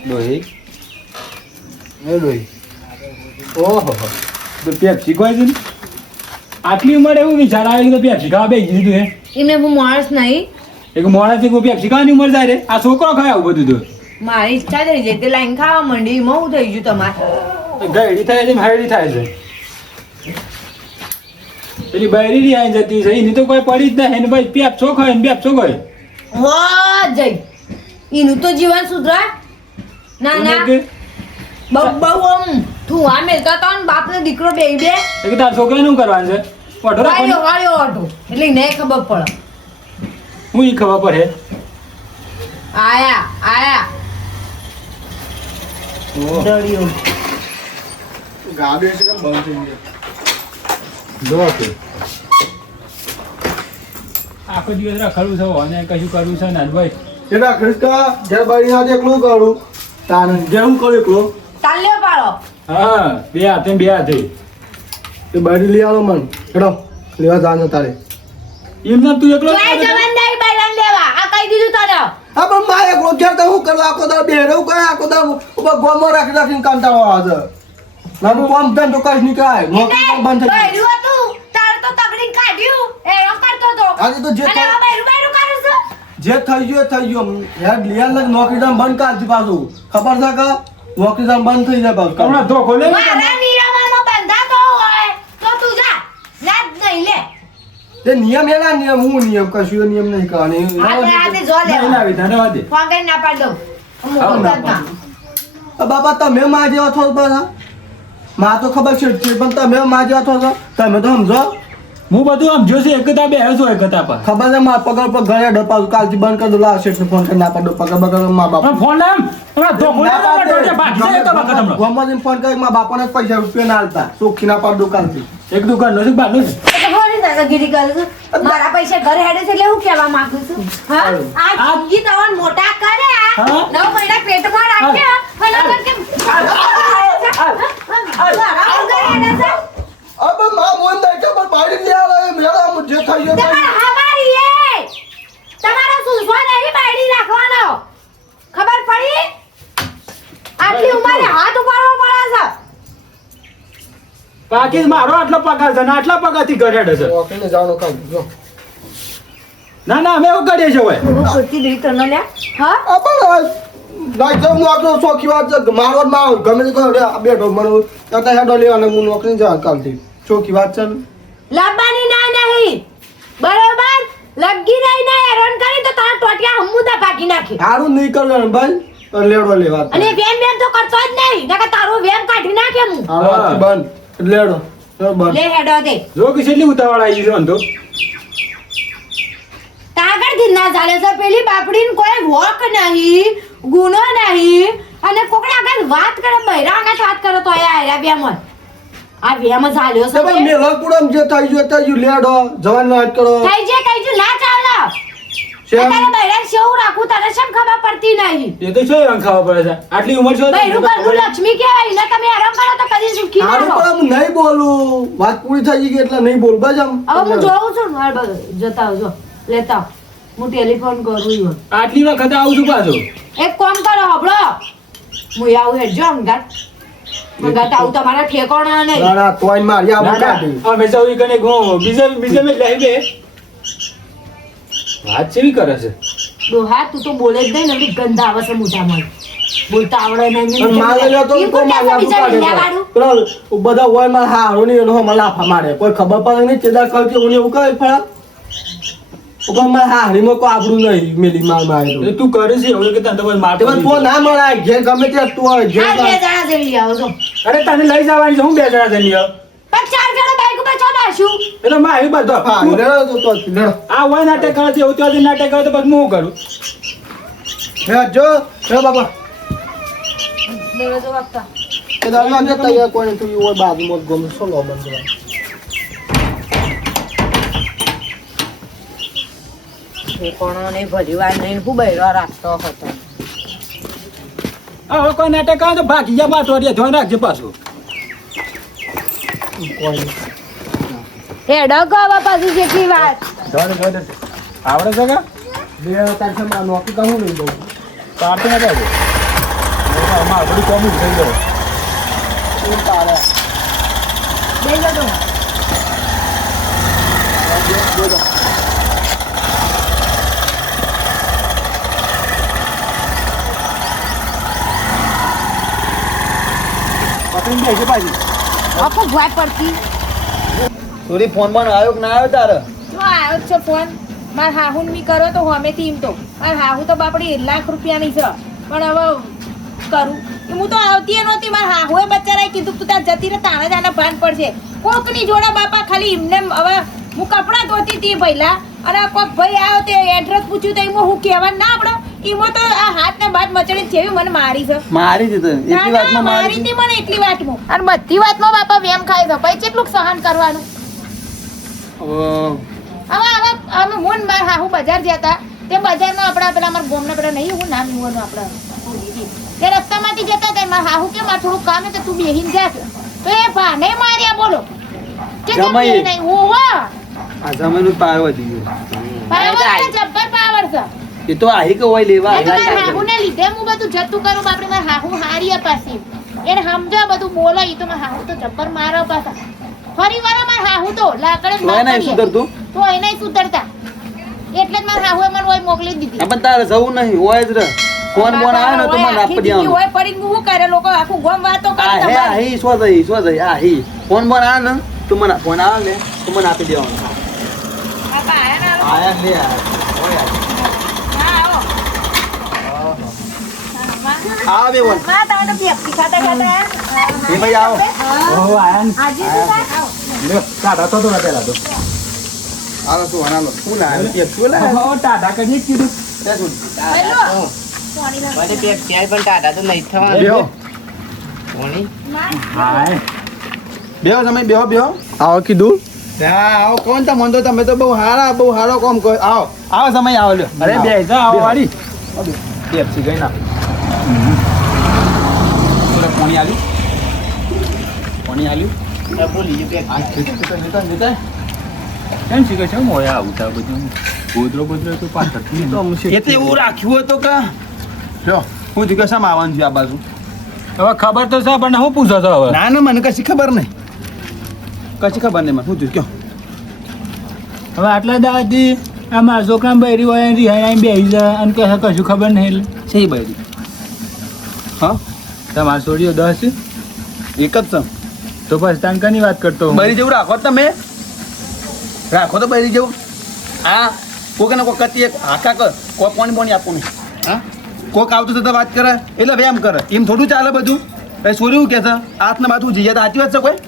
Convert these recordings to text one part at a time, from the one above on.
ડોહી એ ડોહી ઓહો તો પેપ્સી કોઈ છે ને આટલી ઉંમરે એવું વિચાર આવે કે તો પેપ્સી ખાવા બેસી દીધું હે એમને હું માણસ નહીં એક મોડાથી કોઈ પેપ્સી ખાવાની ઉંમર જાય રે આ છોકરો ખાય આવું બધું તો મારી ઈચ્છા થઈ જાય તે લાઈન ખાવા માંડી એમાં હું થઈ ગયું તમારે ગયડી થાય છે હાયડી થાય છે પેલી બૈરી આવી જતી છે એની તો કોઈ પડી જ નહીં ને ભાઈ પેપ્સો ખાય ને પેપ્સો ખાય હો જઈ એનું તો જીવન સુધરા ના ના બહુ આમ તું આ મેલતા તો ને બાપનો દીકરો બે બે એક તાર છોકરાનું કરવાનું છે ઓઢો રાખવાનો વાળ્યો ઓઢો એટલે એને ખબર પડે હું ઈ ખબર પડે આયા દળિયો ગાડી છે કેમ બંધ થઈ ગઈ જો કે આખો દિવસ રખડવું છે અને કશું કરવું છે ને ભાઈ એના ખિસકા ઘર બારી ના એકલું કરું તાન જેવું કરું એકલો તાલ્યો પાડો હા બે હાથે એ બારી લઈ આવો મન હેડો લેવા જાન તારે એમને તું એકલો જય જવાન નહીં બાયલાન લેવા આ કહી દીધું તને હા પણ મારે એકલો ઘેર તો હું કરવા આખો દા બેરવ કઈ આખો દા ઉપર ગોમો રાખીને કંટાળો આવે નાનું કામ ધન તો કઈ નીકળાય નોકરી બંધ થઈ ગઈ બૈરું હતું તાર તો તગડીને કાઢ્યું એ રમ કરતો તો આજે તો જે અને હવે બૈરું કરું છું જે થઈ ગયું યાર લિયાલ નોકરી દામ બંધ કાઢી પાછું ખબર છે કે નોકરી દામ બંધ થઈ જાય પાછું હમણાં ધોખો લે મારા નિયમમાં બંધાતો હોય તો તું જા ના જ નહીં લે તે નિયમ એના નિયમ હું નિયમ કશું નિયમ નહીં કરવાની આજે જો લે લાવી ધન્યવાદ દે ફોન કરી ના પાડ દઉં બાબા તમે માં જેવા છો બધા માં તો ખબર છે પણ તમે માં જેવા છો તમે તો સમજો હું બધું આમ જોશે એકતા બે હસો એકતા પર ખબર છે મારા પગાર પર ઘરે ડપાવું કાલથી બંધ કરી દો લાવ શેઠને ફોન કરી ના પાડો પગાર બગાર મા બાપ ફોન લામ હમણાં ધોખો લે બાકી છે એક વખત હમણાં ગોમાં ફોન કરી મારા બાપાને પૈસા રૂપિયા ના આલતા ચોખ્ખી ના પાડો કાલથી એક દુકાન નો છે બારનો છે દાદાગીરી કરું છું મારા પૈસા ઘરે હેડે છે એટલે હું કહેવા માંગુ છું હા આ જિંદગી તવન મોટા કરે આ 9 મહિના પેટમાં રાખ્યા અને કેમ અબ માં મોન દઈ કે પર પાડી લે આવે મેળા મુ જે થઈ ગયો તમારા હમારી એ તમારા સુસવા નહીં બાયડી રાખવાનો ખબર પડી આટલી ઉંમરે હાથ ઉપાડવો પડે છે બાકી મારો આટલો પગાર છે ને આટલા પગારથી ઘરે હેડે છે ઓકેને જાણો કામ જો ના ના અમે એવું કરીએ છીએ હવે હું કરતી નહીં તને લે હા આ પણ લાઈક તો હું આપણો ચોખી વાત છે મારવા માં ગમે તે કોઈ બેઠો મને તતા હેડો લેવાનો હું નોકરી જા કાલથી ચોખી વાત છે લાબાની ના નહીં બરોબર લગી રહી ના હેરાન કરી તો તારા ટોટિયા હમુદા ભાગી નાખી હારું નહીં કરવાનું ભાઈ તો લેડો લેવા અને વેમ તો કરતો જ નહીં નકર તારું વેમ કાઢી નાખે હું હા બંધ લેડો બંધ લે હેડો દે જો કે કેટલી ઉતાવળ આવી છે અંધો તાગડ થી ના ચાલે છે પેલી બાપડીને કોઈ વોક નહીં ગુનો નહીં અને કોકડા આગળ વાત કરે બૈરા આગળ વાત કરે તો આયા વેમ આ વેમ ચાલ્યો છે તમે મેલા પુડમ જે થઈ ગયું લેડો જવાન વાત કરો થઈ જે ના ચાલે તારે બૈરા શેવ રાખું તને શેમ ખબર પડતી નહીં એ તો શું રંગ ખાવા પડે છે આટલી ઉંમર છે બૈરું ઘરનું લક્ષ્મી કહેવાય ને તમે આરામ કરો તો કદી સુખી ના હારું રહો પણ હું નહીં બોલું વાત પૂરી થઈ ગઈ એટલે નહીં બોલ બસ આમ હવે હું જોઉં છું ને હાલ જતા આવજો લેતા આવ. હું ટેલિફોન કરું છું આટલી વખત આવું છું પાછો એક કામ કરો હબળો હું આવું હેડજો અંગાત આવું તમારા ઠેકાણા નહીં ના ના તોય મારી આ કાઢી અમે સૌ કને ગો બીજે મે લઈ બે વાત ચેવી કરે છે ડોહા તું તો બોલે જ નહીં ને બી ગંધ આવે છે મોઢામાં બોલતા આવડે નહીં પણ મારે તો કોઈ મારા પેલો બધા હોય માં હારો ની એનો મને લાફા મારે કોઈ ખબર પડે નહીં ચેદા કહે હું એવું કહે ફળા ઉપર મારે હારીમાં કોઈ આબરું નહીં મેલી માર મારે એ તું કરે છે એવું કે તને તો કોઈ મારતો તો ફોન ના મળાય ઘેર ગમે તે તું હોય આ બે ઘેર જણા જઈ આવો છો અરે તને લઈ જવાની છે હું બે જણા જઈને આવ પણ 4 જણા બાઈક ઉપર ચોદાશું એટલે માં આવી બધો હા લેડો તો લેડો આ હોય નાટક કરે છે એવું તો નાટક કરે તો પછી હું કરું હે જો બાબા લેવા જો વાગતા એ દાદા ને તૈયાર કોઈ તું હોય બાજુમાં ગમે સોલો બંધ ઠેકાણો નહીં ભરી વાર નહીં હું બૈરો રાખતો હતો હવે કોઈ નાટક કરે તો ભાગી જા પાછો ધ્યાન રાખજે પાછું હેડો ગવા પાછી કેટલી વાર આવડે છે કે બે તાર છે માં નોકી કહું નહીં દઉં પાડતો ના જાય અમારું બધું કોમ થઈ ગયો શું તારે બેસી જાઓ તમે. બોલો પકડીને બેસી પાછી આખો ભોય પડતી. સોરી ફોન માં આવ્યો કે ના આવ્યો તારે જો આવ્યો જ છે ફોન. માર હાહુ મી કરો તો હોમેથી એમ તો માર હાહુ તો બાપડી ₹1,00,000 છે પણ હવે કરું હું તો આવતી નહોતી. માર હાહુએ બચારાએ કીધું તું તાર જતી રે તાણે જ આને ભાન પડશે. કોકની જોડે બાપા ખાલી એમને હવે હું કપડાં ધોતી હતી પહેલા અને કોક ભાઈ આવ્યો તે એડ્રેસ પૂછ્યું તો એમાં હું કહેવા ના આપણે એમાં તો આ હાથ ને બાદ મચડી જેવી મને મારી છે. મારી દીધો એટલી વાતમાં મારી હતી મને એટલી વાતમાં અને બધી વાતમાં બાપા વેમ ખાય છે પછી કેટલું સહન કરવાનું. હવે હું માર હાહુ બજાર ગયા હતા તે બજારમાં આપણા પેલા અમારા ગામના પેલા નહીં હું નામ યુવાનું આપણા તે રસ્તામાંથી જતા હતા મારા હાહુ કે મારે થોડું કામ છે તું બેહીને જા તો એ ભાને માર્યા બોલો કે કેમ જમાઈ. બેહી નહીં ઓવા આ જમાનું પાર્વતી પાવર જબ્બર પાવર છે. એ તો આહી કે હોય લેવા એ તો મારા હાહુને લીધે હું બધું જતું કરું બાપરે મારા હાહુ હારીયા પાસે એને સમજા બધું બોલો ઈ તો મારા હાહુ તો જબ્બર મારો પાછા ફરી વાર મારા હાહુ તો લાકડે તો એને સુધરતું તો એને સુધરતા એટલે જ મારા હાહુએ મને ઓય મોકલી દીધી. પણ તારે જવું નહીં હોય જ રે ફોન બોન આવે ને તો મને આપી દેવાનું ઓય પડીને હું કરે લોકો આખું ગામ વાતો કરે આ હે તમારી. આહી સો જઈ આહી ફોન બોન આવે ને તો મને ફોન આવે ને તો મને આપી દેવાનું બાપા આયા ના આયા લે આ હોય હા આવો. આ બે બોલ માં તમે તો પેપ્સી ખાતા ખાતા એ ભાઈ આવો ઓહો આયા ને આજે શું થાય? આવો. લ્યો ટાટા તો પેલા તો આલો શું આનાલો શું લાવ્યો કે શું લાવ્યો ઓહો ટાટા કદી કીધું તે શું પહેલો. પાણી લાવો. મને પેટ પ્યાર પણ ટાટા તો નહીં થવાનું બેહો કોણી માં. હાય બેહો તમે બેહો આવો કીધું હા આવો કોણ તો મન તો તમે તો બહુ હારો કામ કરો આવો સમય આવો લ્યો અરે બેસા આવો વાળી પેપ્સી ગઈ ના થોડા પાણી આલ્યું ભૂલી ગયું પેટ આ કેમ શીખે છે મોયા આવું તા બધું ગોદરો તો પાછળ એટલે એવું રાખ્યું હતું કે જો હું જીગર શામ આવવાનું છું આ બાજુ હવે ખબર તો છે પણ હું પૂછો છો હવે ના મને કશી ખબર નહીં મને હું જોયું કયો હવે આટલા દાદી આ મારા છોકરા બૈરી હોય રિહાઈ બેસી જાય અને કહે કશું ખબર નહીં એટલે છે બાજુ હા તમારી છોડીઓ 10 એક જ છે તો બસ તાંકાની વાત કરતો હું. બરી જેવું રાખો તમે રાખો તો બરી જેવું હા કોક ને કોક કતી એક હાકા કર કોઈ પાણી આપવું નહીં હા કોક આવતું તો વાત કરે એટલે હવે એમ કરે એમ થોડું ચાલે બધું એ સોરી કે છે હાથને માથું જઈએ તો સાચી વાત છે કોઈ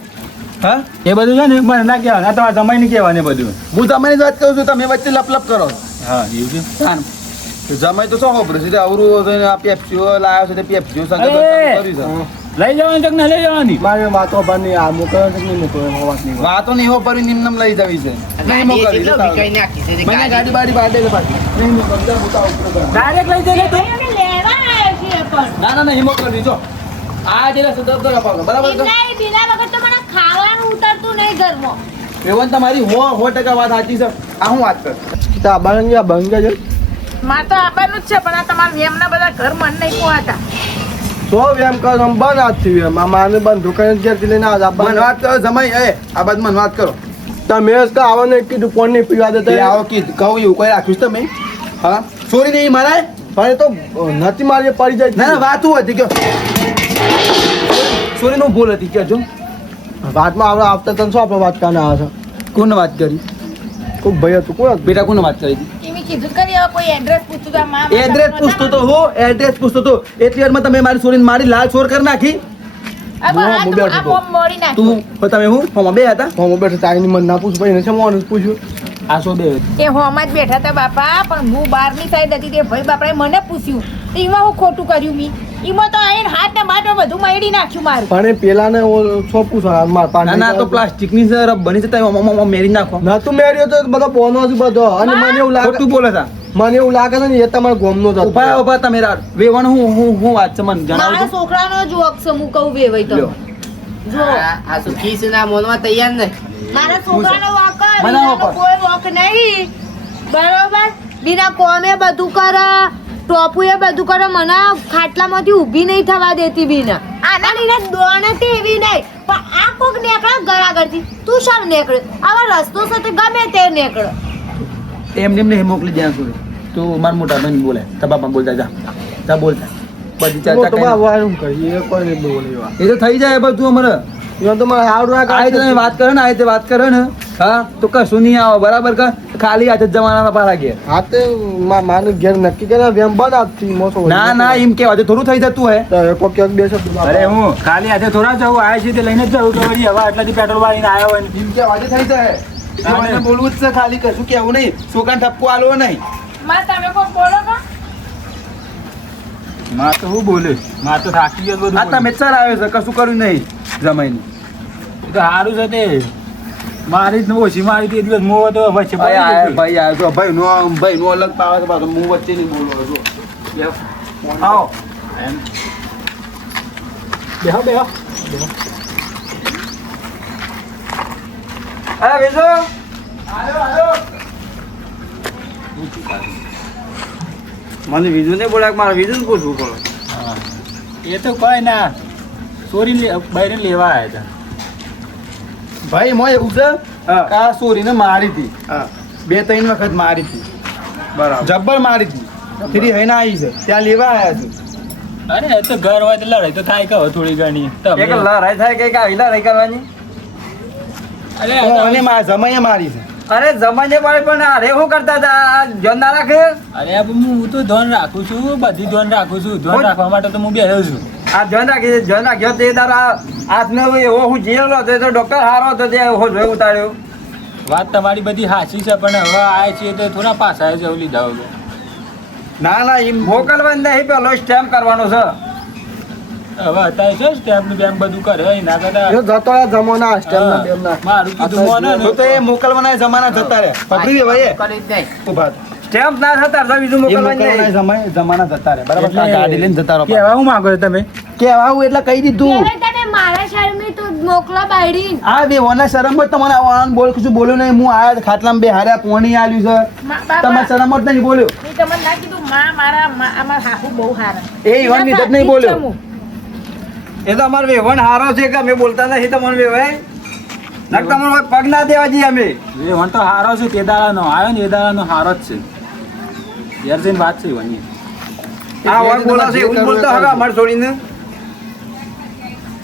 હા એ બધું છે ને મને ના કહેવાનું આ તમારા જમાઈને કહેવાનું એ બધું હું તમારી જ વાત કરું છું તમે વચ્ચે લપ કરો હા એવું છે હા જમાઈ તો શું ખબર છે અવરું આ પેપ્સીઓ લાવ્યો છે તે પેપ્સીઓ અરે! લઈ જવાની છે કે ના લઈ જવાની મારે વાતો બની આ મોકલો છે કે નહીં મોકલો વાત નહીં વાતો નહીં હો પર નિમનમ લઈ જવી છે નહીં મોકલી કેટલો વિકાઈ નાખી છે મને ગાડી બાડી બાડે લે પાછી નહીં મોકલતા હું તો ઉપર ડાયરેક્ટ લઈ જજે તું એને લેવા આવ્યો છે પણ ના નહીં મોકલવી જો આ જેલા સુધરતો અપાવો બરાબર છે એમના બિના વગર તો મને ખાવાનું ઉતરતું નહીં ઘરમાં. એવન તમારી 100% વાત સાચી છે આ હું વાત કર તા બારંગિયા બંગા છે માં તો આવવાનું જ છે પણ આ તમારા વેમના બધા ઘર મન નહીં પોહાતા. તો એમ કર આમ બંધ હાથ થી એમ માને બંધ દુકાન ઘેર લઈને આજ મન વાત કરો જમાઈ એ આ બાદ મન વાત કરો તમે જ તો આવને કીધું કોણ નહીં પીવા દેતા આવો કીધું કહું એવું કોઈ રાખ્યું છે તમે હા ચોરી નહીં મારાય પણ એ તો નથી મારી પડી જાય ના વાત શું હતી કયો ચોરી નું ભૂલ હતી કયો વાતમાં આપણે આવતા તને શું આપણે વાત કરવાના આવે છે કોને વાત કરી કોઈ ભાઈ હતું કોણ બેટા કોને વાત કરી હતી એમે કીધું કરી હવે કોઈ એડ્રેસ પૂછતું તો માં એડ્રેસ પૂછતો તો હું એડ્રેસ પૂછતો તો એટલી વારમાં તમે મારી છોરીને મારી લાલ ચોર કરી નાખી મોડી નાખી તું તમે હું હોમાં બે હતા હોમાં બેઠા તારીની મન ના પૂછ ભાઈ ને મોન પૂછ્યું આ સો બે એ હોમાં જ બેઠા હતા બાપા પણ હું બહારની સાઈડ હતી તે ભાઈ બાપાએ મને પૂછ્યું તો એમાં હું ખોટું કર્યું મી એમાં તો આઈને હાથ ને બાટ બધું મારી નાખ્યું મારું પણ પેલા ને સો પૂછા ના ના તો પ્લાસ્ટિક ની સર બની જતા મેરી નાખો ના તું મેર્યો તો બધો બોનો છે બધો અને મને એવું લાગે તું બોલે છે મને એવું લાગે છે ને એ તમારા ગોમનો જ ઉભા તમે વેવણ હું વાત છે મને મારા જણાવજો છોકરાનો જોક છે હું કહું વેવાય તો લ્યો. જો આ સુખી છે ના મોનવા તૈયાર નહીં મારા છોકરાનો વાક બનાવો બીજાનો પણ. કોઈ વાક નહીં બરોબર બીના કોમે બધું કરે ટોપુ એ બધું કરે મને ખાટલામાંથી ઊભી નહીં થવા દેતી બીને આના લીધે દોણતી એવી નહીં પણ આ કોક નીકળે ઘર આગળથી તું શામ નીકળે આવા રસ્તો સાથે ગમે તે નીકળે એમને નહીં મોકલી જ્યાં સુધી તું મારા મોટા ભાઈ બોલે તબાપા બોલતા જા બોલતા બધી ચર્ચા મોટો કરી બાવાનું કરીએ કોઈ નહીં બોલેવા એ તો થઈ જાય બધું અમારે એમાં તો મારે હાવડું ના આ રીતે વાત કરે ને આ રીતે વાત કરે ને હા તો કશું નહીં આવે બરાબર કે ખાલી હાથ જ જવાના પારા ઘેર હા તે માનું ઘેર નક્કી કર્યા વેમ બંધ આપતી મોસો ના ના એમ કેવા છે થોડું થઈ જતું હે કોઈ ક્યાંક બે શબ્દ અરે હું ખાલી આજે થોડા જવું આવ્યા છે તે લઈને જ જવું કે વળી હવે આટલાથી પેટ્રોલ વાળીને આવ્યો હોય ને. એમ કેવા થઈ જાય મને બોલવું જ છે ખાલી કશું કેવું નહીં છોકરાને ઠપકો આલવો નહીં માં તમે કોક બોલો કા માં તો હું બોલે માં તો થાકી ગયો બધું આ તમે ચાર આવ્યો છે કશું કર્યું નહીં જમાઈને એ તો સારું છે તે મારી જ ઓછી મારી તે દિવસ મોહ તો વચ્ચે ભાઈ પડી આયા ગયો. ભાઈ આયા જો ભાઈ નો અલગ પાવે છે પાછો હું વચ્ચે નહીં બોલો જો આવો એમ. બેહો બેહો અરે બેસો મને બીજું નહીં બોલાય મારે બીજું પૂછવું પડે હા. એ તો કોઈ ના ચોરી બહાર લેવા આવ્યા હતા ભાઈ મોય એવું છે હા. કે આ સોરીને મારી હતી હા 2-3 વખત મારી હતી બરાબર જબ્બર મારી હતી ફરી હઈને આવી છે ત્યાં લેવા આવ્યા છે અરે એ તો ઘર હોય તો લડાઈ તો થાય કહો થોડી ઘણી તમે એક લડાઈ થાય કે આવી લડાઈ કરવાની અરે આ તો- અને મારા જમાઈએ મારી છે અરે જમાઈને મારી પણ અરે શું કરતા હતા જોન ના રાખે અરે આ હું તો ધ્યાન રાખું છું બધી ધ્યાન રાખું છું ધ્યાન રાખવા માટે તો હું બેઠો છું આ જોન રાખી જોન રાખ્યો તે તારા હાથને એવો હું જીયેલો હતો એ તો ડોક્ટર હારો હતો તે એવો જોઈ ઉતાર્યો વાત તમારી બધી સાચી છે પણ હવે આયા છીએ તો થોડા પાછા જવું લીધા વગર ના ના એમ મોકલવાનું નહીં પેલો સ્ટેમ્પ કરવાનો છે હવે અત્યારે છે સ્ટેપનું બેમ બધું કરે એના કરતા એ જતો રહ્યા જમવાના સ્ટેમના બેમના મારું કીધું મોને ને. તો એ મોકલવાના જમાના જતા રહ્યા પકડી ભાઈ કરી જ નહીં. ઉભા સ્ટેમ્પ ના થતા તો બીજું મોકલવાના જમાના જતા રહ્યા બરાબર એટલે ગાડી લઈને જતા રહો કહેવા હું માંગો છો તમે કેવાવું એટલે કહી દીધું કેવાય તને મારા શરમે તું મોકલો બાયડી આ બે ઓના શરમ જ તમારે આવવાનું બોલ કશું બોલ્યો નહીં હું આયા ખાટલામાં બે હાર્યા પોણી આલ્યું છે માં બાપા તમારે શરમ જ નહીં બોલ્યો મેં તમને ના કીધું માં અમારા હાહુ બહુ સારા એ ઈવન ની જ નહીં બોલ્યો એ તો અમારો વેવણ હારો છે કે અમે બોલતા નથી તમને વેવાય નક તમારો પગ ના દેવા જઈએ અમે એ વણ તો હારો છે તે દાડાનો આવ્યો ને એ દાડાનો હારો જ છે યાર જઈને વાત છે વણી આ વણ બોલા છે એવું જ બોલતા હવે અમારે છોડીને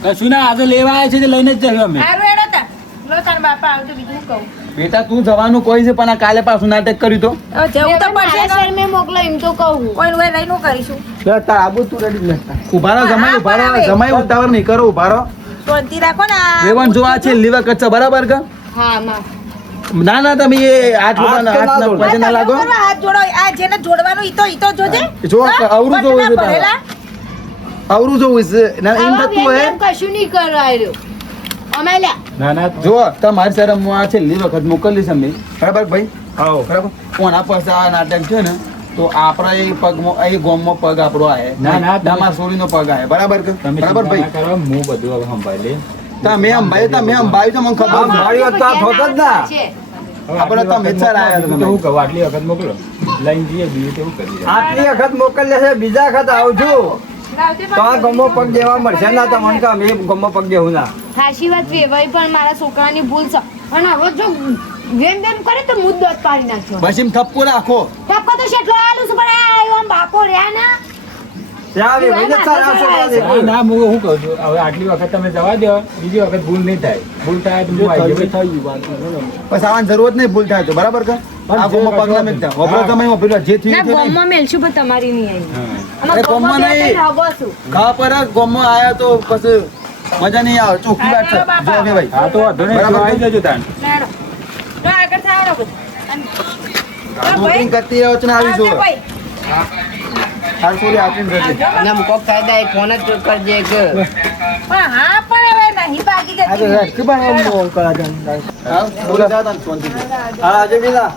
કશું ના આજે લેવા આવ્યા છે તે લઈને જ જઈએ અમે સારું હેડો તા લો તાર બાપા આવજો બીજું કહું બેટા તું જવાનું કોઈ છે પણ આ કાલે પાછું નાટક કર્યું તો હવે જવું તો પડશે મારા શરમે મોકલો એમ તો કહું કોઈ નું લઈ નું કરીશું લે તાર આબુ તું રેડી ને ઉભા રહો જમાઈ ઉભા રહો જમાઈ ઉતાવળ નહીં કરો ઉભા રહો શાંતિ રાખો ને વેવણ જો આ છે લીવા કચ્ચા બરાબર કા હા માં ના ના તમે એ હાથ હાથ હાથ ના પછી ના લાગો હાથ જોડો આ જેને જોડવાનું ઈ તો જોજે જો હા? અવરું જોવું છે પટના ભરેલા? અવરું જોવું છે ના એમ આવા થતું હોય વેમ કશું નહીં કરાયો અમે લ્યા ના ના જો તમારી શરમ હું આ છેલ્લી વખત મોકલી છે મેં બરાબર ભાઈ આવો બરાબર કોના પાસે આ નાટક છે ને તો આપણા એ પગમાં એ ગોમમાં પગ આપણો આવે ના, ના, તમે- દામા સોરીનો પગ આવે બરાબર કે તમે બરાબર ચિંતા ના ભાઈ કરો હું બધું હવે સંભાળી લઈશ. તમે અંબાઈ તો મને ખબર અંબાઈ તો આ થતો જ ના. છે. હવે આપણે તો આટલી મેચાર વખત આયા મોકલો, તમે. તો હું કહું, આટલી વખત મોકલો લઈને જઈએ બીજું તેવું કરીએ આટલી વખત મોકલી છે બીજા વખત આવજો લાવજે તો આ ગમો પગ દેવા મળશે ના તમને કામ એ ગમો પગ દેવું ના સાચી વાત વેવાઈ પણ મારા છોકરાની ભૂલ છે અને હવે જો વેમ વેમ કરે તો મુદ્દો જ પાડી નાખ્યો બસ એમ થપ્પો રાખો ટપકો તો શેટલો આલું છે પણ આ આવ્યો આમ બાપો રહ્યા ના ત્યાં આવી ભાઈ સારા છોકરા ના, દેખો. ના હું શું કહું છું હવે આટલી વખત તમે જવા દો બીજી વખત ભૂલ નહીં થાય ભૂલ થાય તો હું આવી થઈ જાઉં. ગયું વાત બરાબર. બસ આવવાની જરૂરત નહીં ભૂલ થાય તો બરાબર કે પણ આ જે ગોમમાં પગ ના વખત- મેકતા વપરો તમે વપરો જે થયું ના થયું નહીં. ગોમમાં મેલશું પણ તમારી નહીં આવી હા. અમાર અરે ગોમમાં ગોમમાં બે નહીં. ત્રણ હગો છું ખા પર જ ગોમમાં આયા તો પછી મજા નહીં આવે ચોખ્ખી વાત છે બાપા. જો હવે ભાઈ હા તો વાંધો નહીં બરાબર. તો આવી જજો તાણ લેડો. તો આગળ થાવ ને બધું. અને- બુકિંગ કરતી રહ્યો છે ને આવી આવજે જો ભાઈ. હાર સોરી આપીને રહેજે. અને આમ કોક થાય તો એક ફોન જ કરજે કે પણ હા પણ હવે નહીં ભાગી આ તો જતી રેસ્કી પણ એમ મોં કરા છે. હા બોલો જા તાન શાંતિથી. હા આજે બીજા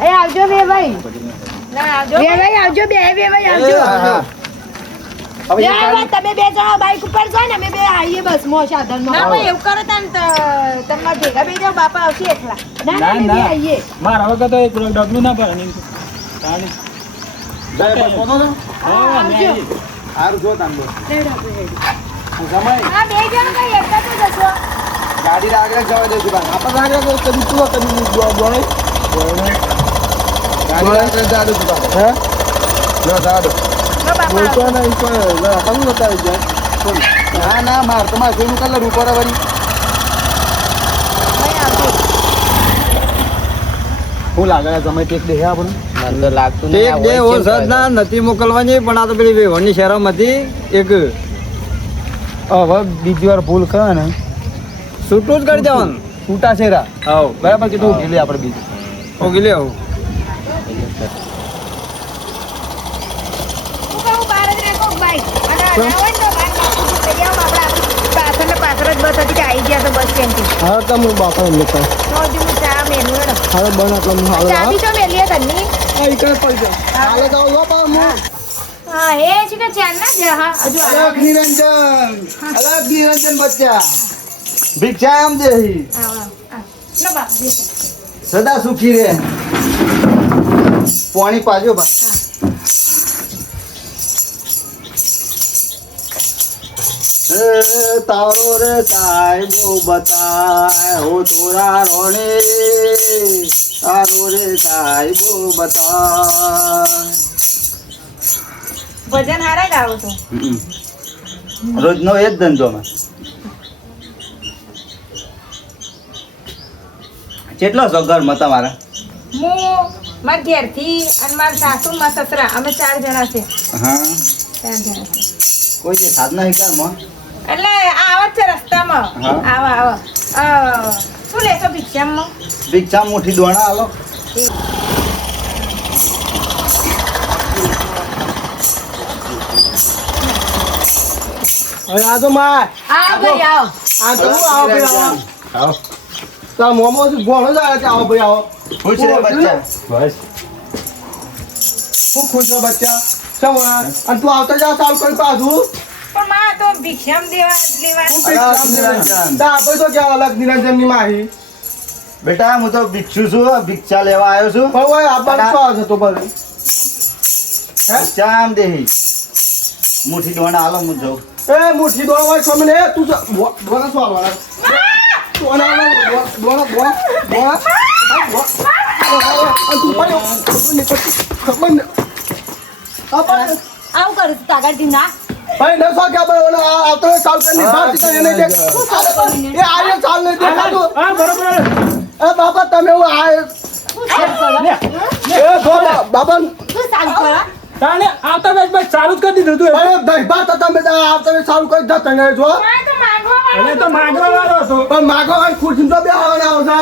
એ આવજો વેવાઈ ના આવજો વેવાઈ આવજો બે વેવાઈ આવજો હા, હા. હવે એક વેવાઈ તમે બે જણા બાઈક ઉપર જાઓ ને અમે બે આવીએ બસ મો સાધનમાં ના ભાઈ એવું કરો તાન તમારા ભેગા બે જાઓ બાપા આવશે એકલા ના ના અમે બે આવીએ મારા વખત તો એક ડગલું ના પડે નહીં. તાણી. ગાડી પર પહોંચો છો? હા અમે આવીએ. સારું જો તાન બોલ રેડો આપણે રેડી. જમાઈ આ બે જણ કઈ એકતા તો જશો ગાડી આગળ જવા દે તું બાર આપણે આગળ કદી તું કદી બોલાય ગાડી આગળ જવા દે તું બાર હે જો જવા દો લો બાપા બોલતો નહીં કોઈ આપણું બતાવી જાય ના ના માર તો માર કોઈનું કલર ઉપર વળી ભાઈ આવજો હું લાગે જમાઈ ટેક દે હે આપણને મને તો લાગતું એક બે ઓસદ ના નથી મોકલવાની પણ આ તો પેલી વેવણની શરમ હતી એક હવે બીજી વાર ભૂલ કરે ને છૂટું જ કરી દેવાનું છૂટા છેરા આવ બરાબર કીધું ઉઘી લે આપણે બીજું ઓગી લે આવું હું કહું બહાર જ રાખો ભાઈ અને ના હોય ને તો બહાર નાખું છું લઈ આવો આપણે પાછળ ને પાછળ જ બસ હતી કે આવી ગયા તો બસ સ્ટેન્ડથી હા તો હું બાપા એમ લેતા તો હજી હું ચા મેલું હેડો હાલો બન આટલા હું હાલો ચાબી તો મેલીએ ઘરની આ ઈકડે પડી જાવ હાલો જાવ લો પા હું હા એ છે કે ચાલ ના જ હા હજુ અલગ નિરંજન બચ્ચા ભિક્ષા આમ દેહી લો બાપ બેસો સદા સુખી રે પાણી પાજો બા તારો રે સાહેબો બતાય હો તોરા રોણે તારો રે સાહેબો બતાય ભજન હારા ગાવો છો રોજનો એ જ ધંધો માં કેટલો છો ઘરમાં તમારા હું મારા ઘેરથી અને મારા સાસુ મારા સસરા અમે 4 જણા છે હા 4 જણા છે કોઈ જે સાધ નહીં ઘરમાં એટલે આવા જ છે રસ્તામાં હા. આવા શું લેશો ભિક્ષામાં ભિક્ષા મુઠ્ઠી દોણા આલો હવે આ તો માં આવો ભાઈ આવો. આ તો હું આવો ભાઈ આવો આવો તા મોમો ઘણો જ આવે છે આવો ભાઈ આવો ખુશ રે બચ્ચા બસ હું ખુશ છું બચ્ચા ચમ અને તું આવતા જા ચાલ કરી પાછું પણ માં તો ભિક્ષામાં લેવા હું અલગ નિરંજન. તા આપણે તો ક્યાં અલગ નિરંજન ની માહી બેટા હું તો ભિક્ષુ છું ભિક્ષા લેવા આવ્યો છું પણ ઓય આપવાનું શું આવે છે તો બધું ભિક્ષા આમ દેહી મુઠ્ઠી દોણા આલો હું જાઉં એ મુઠ્ઠી દોડા વાળી સ્વામી ને તું દોડા શું આવવાના દોડા તું પડ્યો ખબર ને આવું કરું છું તાકાતથી ના. ભાઈ ન સો કે આપણે ઓલો આવતો હોય ચાલ કરી નિભાવ કે એને દેખ એ આયો ચાલ ને દેખાતું હા બરોબર એ બાબા તમે હું આ એ બાબા શું સારું કરો? તાણે આવતા વેચ બસ ચાલુ જ કરી દીધું તું ભાઈ દહીબા તો તમે આવતા હોય ચાલુ કરી દા તને જો માં તો માંગવા એટલે તો માગવા વાળો હતો પણ માગોવાન ખુરશી તો બે આવવાના આવશે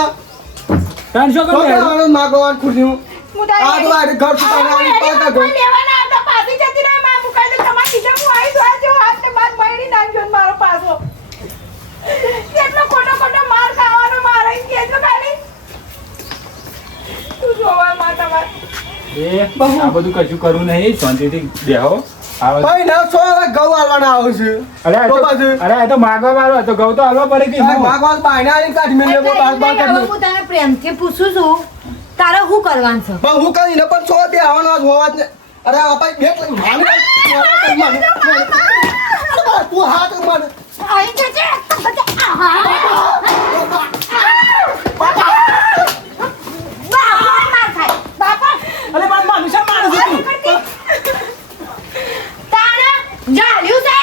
300 તો બે કરી આવવાના માગોવાન ખુરશી હું આ તો આ ઘર સુધારવાની પાકા કોઈ લેવાના આવતા પાછી જતી રહે માં મુકાઈ દે તમારી ટીચર હું આવી જો આજો હાથ ને બાદ મળી નાખજો ને મારો પાછો કેટલો ખોટો ખોટો માર ખાવાનો મારે કેટલો ખાલી તું જોવા માં તમાર એ આ બધું કશું કરવું નહીં શાંતિથી બેહો આવો ભાઈ ના સો હવે ઘઉં આલવાના આવશે અરે આ તો તો પાછું અરે આ તો માગવા વાળો હતો ઘઉં તો હાલવા પડે કે હું? માગવાન બાયના આવીને કાઢી મેલે એટલે બાર બાર નહીં, હવે કાઢી હું તને પ્રેમથી પૂછું છું તારે શું કરવાનું છે? પણ હું કરીને પણ સો બે આવવાનો જ હોવા જ ને અરે આ ભાઈ બે તું હાથ મને આઈ જજે. બાપા, માર ખાય. બાપા, અરે માર મનુષ્ય માણસ હતું તારે જાણ્યું છે?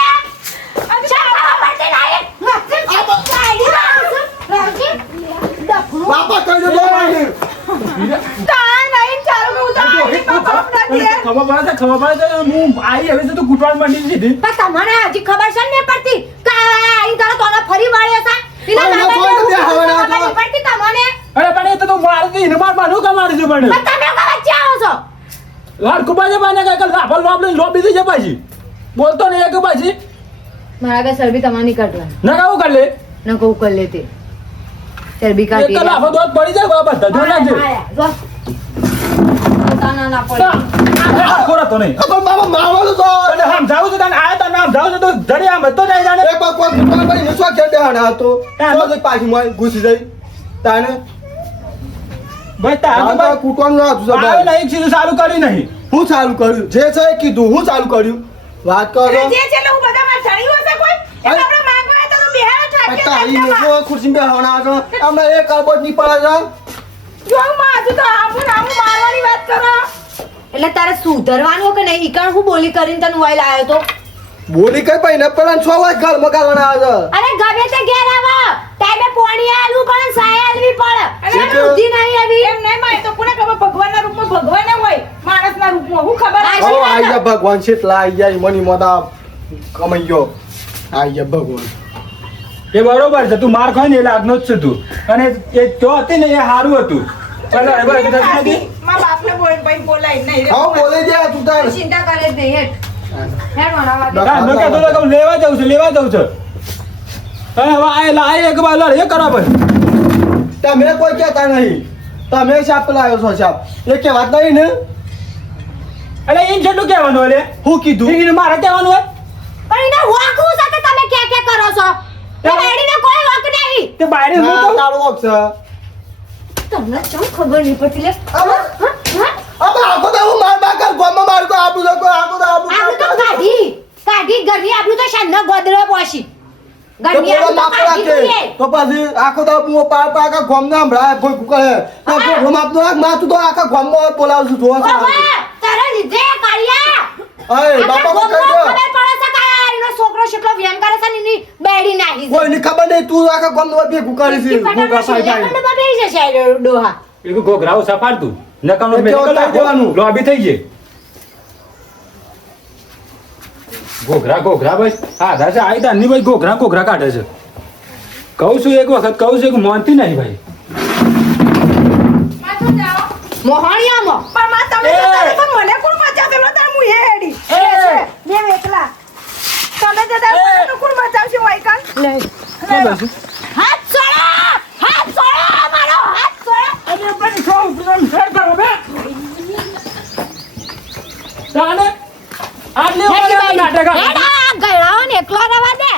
અચ્છા, બાપા તે લાયે. બાપા કહી દો તા નહીં ચાલો હું તો આવી બાપા આપના ઘેર ખબર પડે છે હું આવી હવે તો તું કૂટવાડ માંડી દીધી પણ તમને હજી ખબર છે ને પડતી કે અહીં તારા તોને ફરી વાળ્યો છે એના પણ બાબાને કોઈ નથી હું આવવાના ખબર નહીં પડતી તમને. અરે પણ એ તો મારું તો એને મારવાનું કામ મારું છું પણ પણ તમે કઈ વચ્ચે આવો છો? લાડ કુબા છે પાને કઈ લાફા લોબ લઈને લોબી દે છે પાછી બોલતો નહીં કે પાછી મારા કે ચરબી તમારે નહીં કાઢવાની ના કાવું કર લે ન કહું કર લેતે ચરબી એક કાઢી લાફો દોત પડી જાય બાબા ધજો નાખજે પોતાના ના પડે ખોરા તો નહીં પણ બાબા મારવાનું તો તને સમજાવું છું તને આયા તને સમજાવું છું તો જડી આમ હતો જાય જાણે એક બાપ કોઈ કુટવાન કરી નેસો કે દેવાના હતો તો પાછી મોય ઘૂસી જઈ તાને ભાઈ તારું આ તો કુટવાનું ના હતું આવે નહીં ચીજ સારું કરી નહીં હું ચાલુ કર્યું જે છે એ કીધું હું ચાલુ કર્યું વાત કરો એટલે જે છે એટલે હું બધા માં ચડ્યું હશે કોઈ એટલે આપણે માંગવા આવ્યા તો બિહાર તારી ઠાક્યો લોકો ખુરશી બેહવાના છો અમને એક અબજ નહીં પડે છે જો માં હજુ તો આવું મારવાની વાત કરો એટલે તારે સુધરવાનું કે નહીં ઈકણ હું બોલી કરીને તને વાઈલ આવ્યો તો બોલી કઈ પૈને પેલા 6 વાગે ઘર મગાવવાના આવે અરે ગમે તે ઘેર આવો ટાઈમે પોણી આલવું પડે સાય આલવી પડે એટલે- એટલે બુદ્ધિ નહીં આવી એમ નહીં માં એ તો કોને ખબર ભગવાનના રૂપમાં ભગવાન ના હોય માણસના રૂપમાં હું ખબર છે ઓ આઈ જા ભગવાન શેટલા આઈ જાય મની મોદા કમાઈ ગયો આઈ જા ભગવાન એ બરોબર છે તું માર ખાય ને એટલે આજનો જ છે તું અને એ તો હતી ને એ સારું હતું ચાલો હવે બરાબર થતું નથી માં બાપને ભાઈ બોલાય નહીં હા બોલી દે તું તાર ચિંતા કરે જ નહીં હેડ વણાવા હા, મેં કીધું તો કે લેવા જાઉં છું અને હવે આ એક બાર લડ એ કરવા પડે તમે કોઈ કહેતા નહીં તમે શાપ લાવ્યો છો શાપ એ કે વાત નહીં ને એટલે એમ છેટલું કહેવાનું એટલે હું કીધું એને મારે કહેવાનું હોય પણ એને વાકવું છે કે તમે ક્યાં કરો છો એ બેડીને કોઈ વાક નહીં તે બાયરે હું ના, કહું તારું વખ છે તમને ચમ ખબર નહીં પડતી લે હવે આખો તો હું માર બાકર ગોમાં માર કો આબુ જો કો આખો તો આબુ આપણું તો કાઢી ઘરની આપણું તો શાનનો ગોદડો પોશી તો ઘરની બોલો આપણું તો માપ કાઢી રાખે જોઈએ. તો પછી આખો તો હું પાર પાર આખા ગોમ ના હમણાં કોઈ કુકળે તો કોઈ માપ નો રાખ માં તું તો આખા ગોમ માં બોલાવશું જોવા બાબા, તારા લીધે કાળિયા અય આખા બાપા કો ગામમાં કહી દો ખબર પડે છે કે આ એનો છોકરો કેટલો વ્યન કરે છે ને એની બેડી નાખી છે. કોઈની ખબર નહીં તું આખા ગોમ નો ભેગું કરીશ ઈ હું પટામાં કસાઈ જાય શિયાળામાં બેસી જશે આ ડોહા. એ ઘોઘરાઓ સપાડતું નકામનો એ કેવો મેડિકલ થઈ જવાનું? લોબી થઈ જાય ઘોઘરા બસ હા દાદા આવી તારની ભાઈ ઘોઘરા કાઢે છે કહું છું એક વખત કહું છું કે માનતી નહીં ભાઈ માં તો જાઓ મોહણિયામાં. પણ માં તમે એ! જતા રહો તો મને કોણ બચાવશે લો તાર હું હેડી બે એકલા તમે જતા રહો મને તો કોણ બચાવશે વાયકન શું થશે? હાથ છોડો! હાથ છોડો! મારો હાથ છોડો! તાને આટલી ઉંમરે આ નાટક આ. હેડ આ ગળાઓને એકલો રહેવા દે.